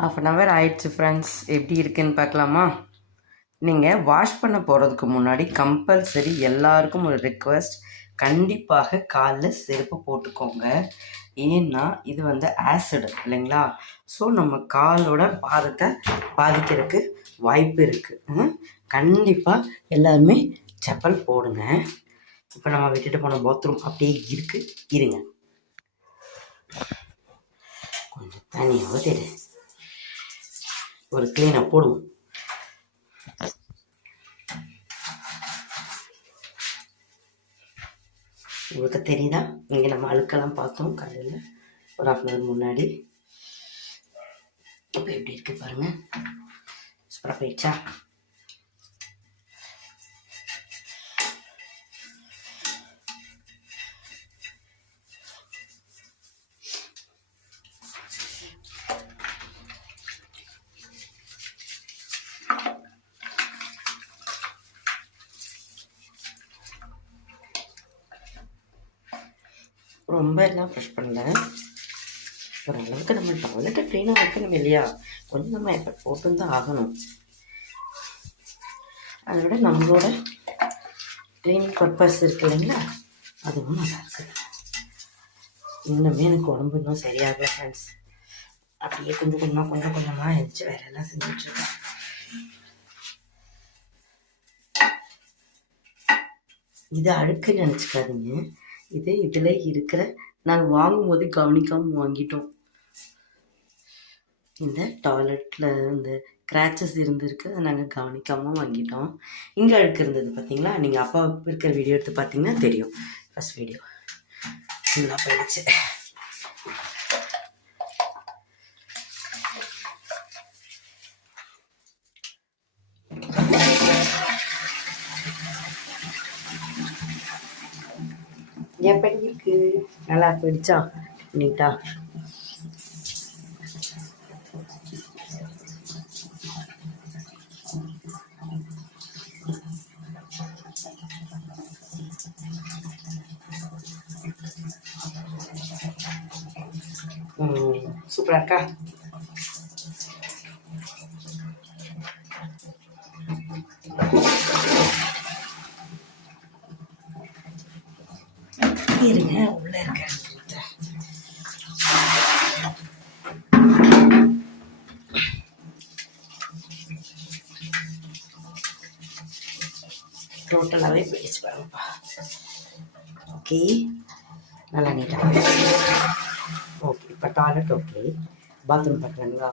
Half an hour ஆயிடுச்சு friends. எப்படி இருக்குன்னு பார்க்கலாமா? நீங்கள் வாஷ் பண்ண போகிறதுக்கு முன்னாடி கம்பல்சரி எல்லாருக்கும் ஒரு ரிக்வெஸ்ட், கண்டிப்பாக காலில் செருப்பு போட்டுக்கோங்க. ஏன்னா இது வந்து ஆசிட் இல்லைங்களா? ஸோ நம்ம காலோட பாதத்தை பாதிக்கிறதுக்கு வாய்ப்பு இருக்குது. கண்டிப்பாக எல்லாருமே செப்பல் போடுங்க. இப்போ நம்ம விட்டுட்டு போன பாத்ரூம் அப்படியே இருக்குது. இருங்க, கொஞ்சம் தனியாக தெரியும், ஒரு க்ளீனாக போடுவோம். உங்களுக்கு தெரியுதா? இங்கே நம்ம அழுக்கெல்லாம் பார்த்தோம் காலையில் ஒரு ஹாஃப் அன் ஹவர் முன்னாடி. இப்போ எப்படி இருக்கு பாருங்க, சூப்பராக போயிடுச்சா? ரொம்ப எல்லாம் ப்ரெஷ் பண்ணல, ஓரளவுக்கு நம்ம டாய்லெட்டை க்ளீனாக வைக்கணும் இல்லையா? கொஞ்சம் நம்ம எஃபர்ட் போட்டு தான் ஆகணும். அதை விட நம்மளோட க்ளீனிங் பர்பஸ் இருக்கு இல்லைங்களா, அதுவும் நல்லா இருக்குது. இன்னுமே எனக்கு உடம்பு இன்னும் சரியாகல ஃப்ரெண்ட்ஸ். அப்படியே கொஞ்சம் கொஞ்சமாக எழுந்துச்சு வேற எல்லாம் செஞ்சுட்ருக்கேன். இது அழுக்கு நினச்சிக்காதீங்க, இது இதில் இருக்கிற நாங்கள் வாங்கும் போது கவனிக்காமல் வாங்கிட்டோம். இந்த டாய்லெட்டில் இந்த கிராச்சஸ் இருந்திருக்கு, அதை நாங்கள் கவனிக்காமல் வாங்கிட்டோம். இங்கே அழுக்கு இருந்தது பார்த்தீங்களா? நீங்கள் அப்பா இருக்கிற வீடியோ எடுத்து பார்த்தீங்கன்னா தெரியும். ஃபஸ்ட் வீடியோ ஃபுல்லாக போயிடுச்சு. எப்படி இருக்கு? நல்லா போயிடுச்சா? நீட்டா சூப்பரா இருக்கா? இருங்க, உள்ள இருக்க டோட்டலாகவே போயிடுச்சு பாருங்கப்பா. ஓகே, நல்லா நீட்டாக. ஓகே, இப்போ டாய்லெட் ஓகே, பாத்ரூம் பார்க்குறாங்களா?